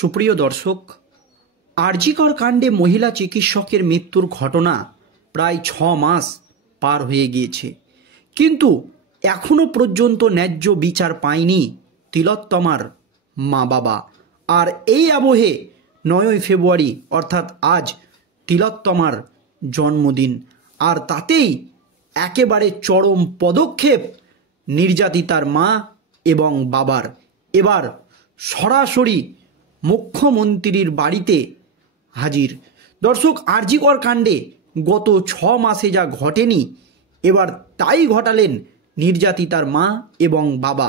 সুপ্রিয় দর্শক, আরজিকর কাণ্ডে মহিলা চিকিৎসকের মৃত্যুর ঘটনা প্রায় 6 মাস পার হয়ে গিয়েছে, কিন্তু এখনও পর্যন্ত ন্যায্য বিচার পায়নি তিলোত্তমার মা বাবা। আর এই আবহে 9ই ফেব্রুয়ারি অর্থাৎ আজ তিলোত্তমার জন্মদিন, আর তাতেই একেবারে চরম পদক্ষেপ নির্যাতিতার মা এবং বাবার। এবার সরাসরি মুখ্যমন্ত্রীর বাড়িতে হাজির। দর্শক, আরজিকর কাণ্ডে গত 6 মাসে যা ঘটেনি, এবার তাই ঘটালেন নির্যাতিতার মা এবং বাবা।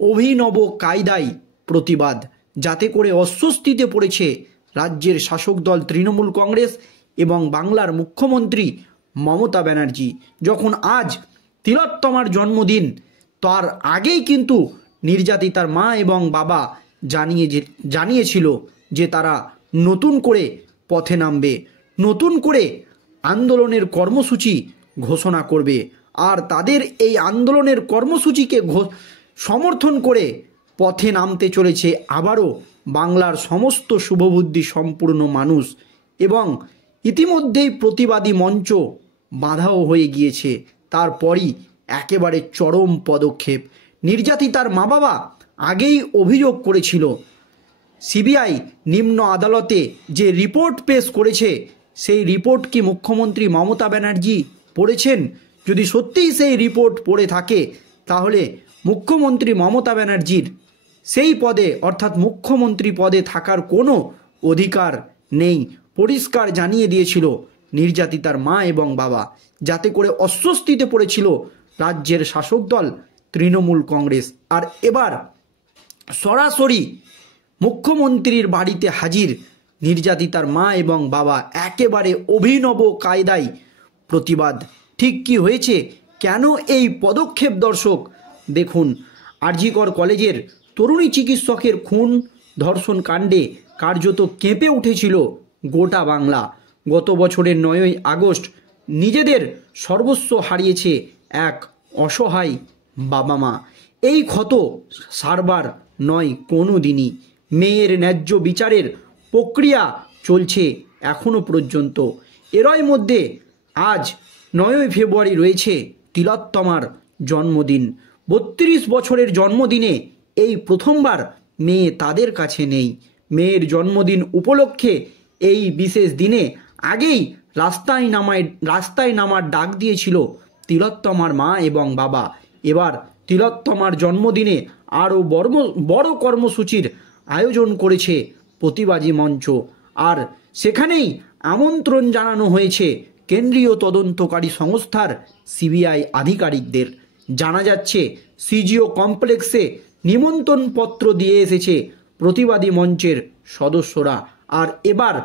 অভিনব কায়দায় প্রতিবাদ, যাতে করে অস্বস্তিতে পড়েছে রাজ্যের শাসক দল তৃণমূল কংগ্রেস এবং বাংলার মুখ্যমন্ত্রী মমতা ব্যানার্জি। যখন আজ তিলোত্তমার জন্মদিন, তার আগেই কিন্তু নির্যাতিতার মা এবং বাবা জানিয়েছিল যে তারা নতুন করে পথে নামবে, নতুন করে আন্দোলনের কর্মসূচি ঘোষণা করবে। আর তাদের এই আন্দোলনের কর্মসূচিকে সমর্থন করে পথে নামতে চলেছে আবারও বাংলার সমস্ত শুভবুদ্ধি সম্পূর্ণ মানুষ। এবং ইতিমধ্যেই প্রতিবাদী মঞ্চ বাঁধাও হয়ে গিয়েছে। তারপরই একেবারে চরম পদক্ষেপ। নির্যাতিতার মা বাবা আগেই অভিযোগ করেছিল, সিবিআই নিম্ন আদালতে যে রিপোর্ট পেশ করেছে, সেই রিপোর্ট কি মুখ্যমন্ত্রী মমতা ব্যানার্জি পড়েছেন? যদি সত্যিই সেই রিপোর্ট পড়ে থাকে, তাহলে মুখ্যমন্ত্রী মমতা ব্যানার্জির সেই পদে অর্থাৎ মুখ্যমন্ত্রী পদে থাকার কোনো অধিকার নেই। পরিষ্কার জানিয়ে দিয়েছিল নির্যাতিতার মা এবং বাবা, যাতে করে অস্বস্তিতে পড়েছিল রাজ্যের শাসক দল তৃণমূল কংগ্রেস। আর এবার সরাসরি মুখ্যমন্ত্রীর বাড়িতে হাজির নির্যাতিতার মা এবং বাবা। একেবারে অভিনব কায়দায় প্রতিবাদ। ঠিক কি হয়েছে, কেন এই পদক্ষেপ? দর্শক দেখুন, আরজিকর কলেজের তরুণী চিকিৎসকের খুন ধর্ষণ কাণ্ডে কার্যত কেঁপে উঠেছিল গোটা বাংলা। গত বছরের 9ই আগস্ট নিজেদের সর্বস্ব হারিয়েছে এক অসহায় বাবা মা। এই ক্ষত সারবার নয় কোনো দিনই। মেয়ের ন্যায্য বিচারের প্রক্রিয়া চলছে এখনও পর্যন্ত। এরই মধ্যে আজ 9ই ফেব্রুয়ারি রয়েছে তিলোত্তমার জন্মদিন। 32 বছরের জন্মদিনে এই প্রথমবার মেয়ে তাদের কাছে নেই। মেয়ের জন্মদিন উপলক্ষে এই বিশেষ দিনে আগেই রাস্তায় নামার ডাক দিয়েছিল তিলোত্তমার মা এবং বাবা। এবার তিলোত্তমার জন্মদিনে আরও বড় কর্মসূচির আয়োজন করেছে প্রতিবাদী মঞ্চ। আর সেখানেই আমন্ত্রণ জানানো হয়েছে কেন্দ্রীয় তদন্তকারী সংস্থার সিবিআই আধিকারিকদের। জানা যাচ্ছে সিজিও কমপ্লেক্সে নিমন্ত্রণপত্র দিয়ে এসেছে প্রতিবাদী মঞ্চের সদস্যরা। আর এবার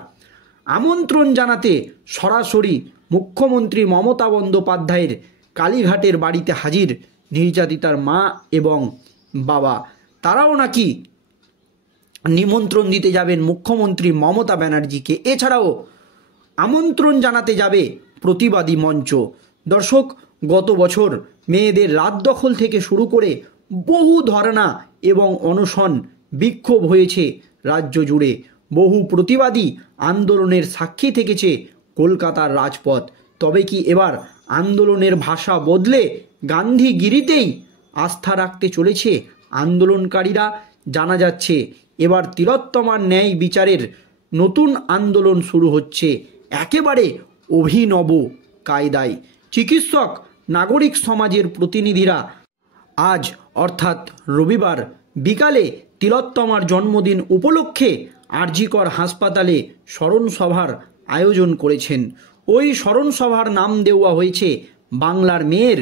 আমন্ত্রণ জানাতে সরাসরি মুখ্যমন্ত্রী মমতা বন্দ্যোপাধ্যায়ের কালীঘাটের বাড়িতে হাজির নির্যাতিতার মা এবং বাবা। তারাও নাকি নিমন্ত্রণ দিতে যাবেন মুখ্যমন্ত্রী মমতা ব্যানার্জিকে। এছাড়াও আমন্ত্রণ জানাতে যাবে প্রতিবাদী মঞ্চ। দর্শক, গত বছর মেয়েদের রাত দখল থেকে শুরু করে বহু ধর্ণা এবং অনশন বিক্ষোভ হয়েছে রাজ্য জুড়ে। বহু প্রতিবাদী আন্দোলনের সাক্ষী থেকেছে কলকাতার রাজপথ। তবে কি এবার আন্দোলনের ভাষা বদলে গান্ধীগিরিতেই আস্থা রাখতে চলেছে আন্দোলনকারীরা? জানা যাচ্ছে এবার তিলোত্তমার ন্যায় বিচারের নতুন আন্দোলন শুরু হচ্ছে একেবারে অভিনব কায়দায়। চিকিৎসক নাগরিক সমাজের প্রতিনিধিরা আজ অর্থাৎ রবিবার বিকালে তিলোত্তমার জন্মদিন উপলক্ষে আরজিকর হাসপাতালে স্মরণসভার আয়োজন করেছেন। ওই স্মরণসভার নাম দেওয়া হয়েছে বাংলার মেয়ের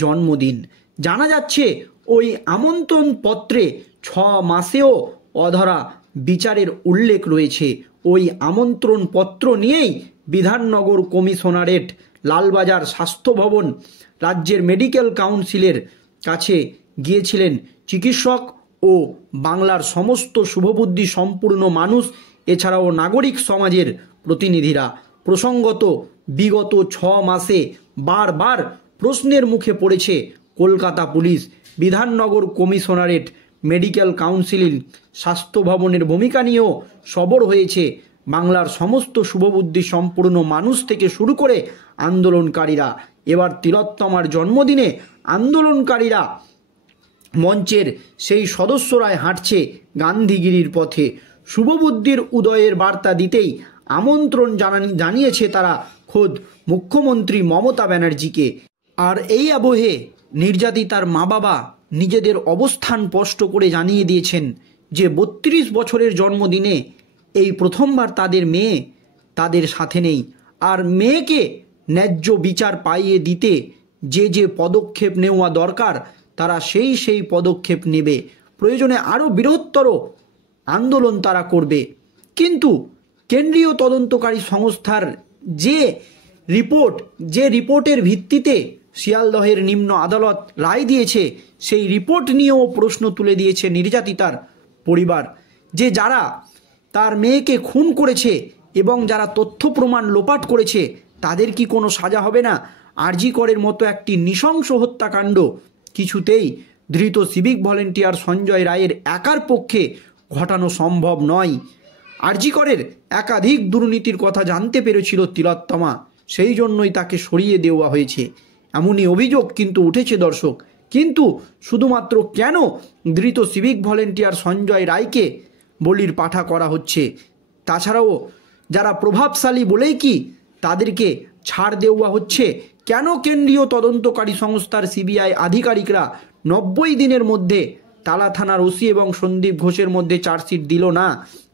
জন্মদিন। জানা যাচ্ছে ওই আমন্ত্রণ পত্রে 6 মাসেও অধরা বিচারের উল্লেখ রয়েছে। ওই আমন্ত্রণ পত্র নিয়েই বিধাননগর কমিশনারেট, লালবাজার স্বাস্থ্য ভবন, রাজ্যের মেডিকেল কাউন্সিলের কাছে গিয়েছিলেন চিকিৎসক ও বাংলার সমস্ত শুভবুদ্ধি সম্পূর্ণ মানুষ, এছাড়াও নাগরিক সমাজের প্রতিনিধিরা। প্রসঙ্গত বিগত 6 মাসে বারবার প্রশ্নের মুখে পড়েছে Kolkata police, Bidhannagar commissionerate, medical council, স্বাস্থ্য ভবনের ভূমিকা নিয়েও সরব হয়েছে বাংলার সমস্ত শুভবুদ্ধি সম্পূর্ণ মানুষ থেকে শুরু করে আন্দোলনকারীরা। এবার তিলোত্তমার জন্মদিনে আন্দোলনকারীরা মঞ্চের সেই সদস্যরাই হাঁটছে গান্ধীগিরির পথে। শুভবুদ্ধির উদয়ের বার্তা দিতেই আমন্ত্রণ জানিয়েছে তারা খোদ মুখ্যমন্ত্রী মমতা ব্যানার্জিকে। আর এই আবহে নির্যাতিতার মা বাবা নিজেদের অবস্থান স্পষ্ট করে জানিয়ে দিয়েছেন যে 32 বছরের জন্মদিনে এই প্রথমবার তাদের মেয়ে তাদের সাথে নেই। আর মেয়েকে ন্যায্য বিচার পাইয়ে দিতে যে যে পদক্ষেপ নেওয়া দরকার তারা সেই পদক্ষেপ নেবে। প্রয়োজনে আরও বৃহত্তর আন্দোলন তারা করবে। কিন্তু কেন্দ্রীয় তদন্তকারী সংস্থার যে রিপোর্টের ভিত্তিতে শিয়ালদহের নিম্ন আদালত রায় দিয়েছে, সেই রিপোর্ট নিয়েও প্রশ্ন তুলে দিয়েছে নির্যাতিতার পরিবার, যে যারা তার মেয়েকে খুন করেছে এবং যারা তথ্য প্রমাণ লোপাট করেছে তাদের কি কোনো সাজা হবে না? আরজি করের মতো একটি নৃশংস হত্যাকাণ্ড কিছুতেই ধৃত সিভিক ভলেন্টিয়ার সঞ্জয় রায়ের একার পক্ষে ঘটানো সম্ভব নয়। আরজি করের একাধিক দুর্নীতির কথা জানতে পেরেছিল তিলোত্তমা, সেই জন্যই তাকে সরিয়ে দেওয়া হয়েছে, এমনই অভিযোগ কিন্তু উঠেছে দর্শক। কিন্তু শুধুমাত্র কেন ধৃত সিভিক ভলেন্টিয়ার সঞ্জয় রায়কে বলির পাঠা করা হচ্ছে? তাছাড়াও যারা প্রভাবশালী বলেই কি তাদেরকে ছাড় দেওয়া হচ্ছে? কেন কেন্দ্রীয় তদন্তকারী সংস্থার সিবিআই আধিকারিকরা 90 দিনের মধ্যে তালা থানার ওসি এবং সন্দীপ ঘোষের মধ্যে চার্জশিট দিল না?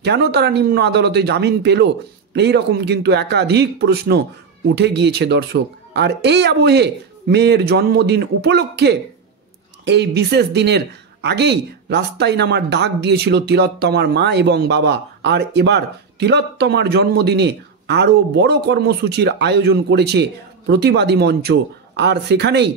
কেন তারা নিম্ন আদালতে জামিন পেল? এই রকম কিন্তু একাধিক প্রশ্ন উঠে গিয়েছে দর্শক। আর এই আবহে মেয়ের জন্মদিন উপলক্ষে এই বিশেষ দিনের আগেই রাস্তায় নামার ডাক দিয়েছিল তিলোত্তমার মা এবং বাবা। আর এবার তিলোত্তমার জন্মদিনে আরও বড় কর্মসূচির আয়োজন করেছে প্রতিবাদী মঞ্চ। আর সেখানেই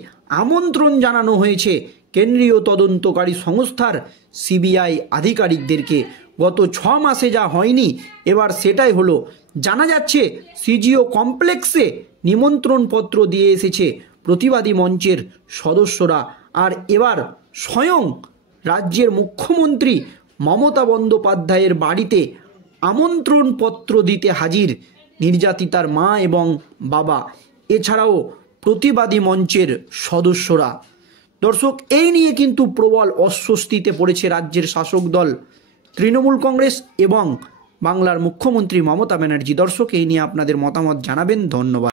আমন্ত্রণ জানানো হয়েছে কেন্দ্রীয় তদন্তকারী সংস্থার সিবিআই আধিকারিকদেরকে। গত 6 মাসে যা হয়নি এবার সেটাই হলো। জানা যাচ্ছে সিজিও কমপ্লেক্সে নিমন্ত্রণপত্র দিয়ে এসেছে প্রতিবাদী মঞ্চের সদস্যরা। আর এবার স্বয়ং রাজ্যের মুখ্যমন্ত্রী মমতা বন্দ্যোপাধ্যায়ের বাড়িতে আমন্ত্রণপত্র দিতে হাজির নির্যাতিতার মা এবং বাবা, এছাড়াও প্রতিবাদী মঞ্চের সদস্যরা। দর্শক, এই নিয়ে কিন্তু প্রবল অস্বস্তিতে পড়েছে রাজ্যের শাসক দল তৃণমূল কংগ্রেস এবং বাংলার মুখ্যমন্ত্রী মমতা ব্যানার্জি। দর্শক, এই নিয়ে আপনাদের মতামত জানাবেন। ধন্যবাদ।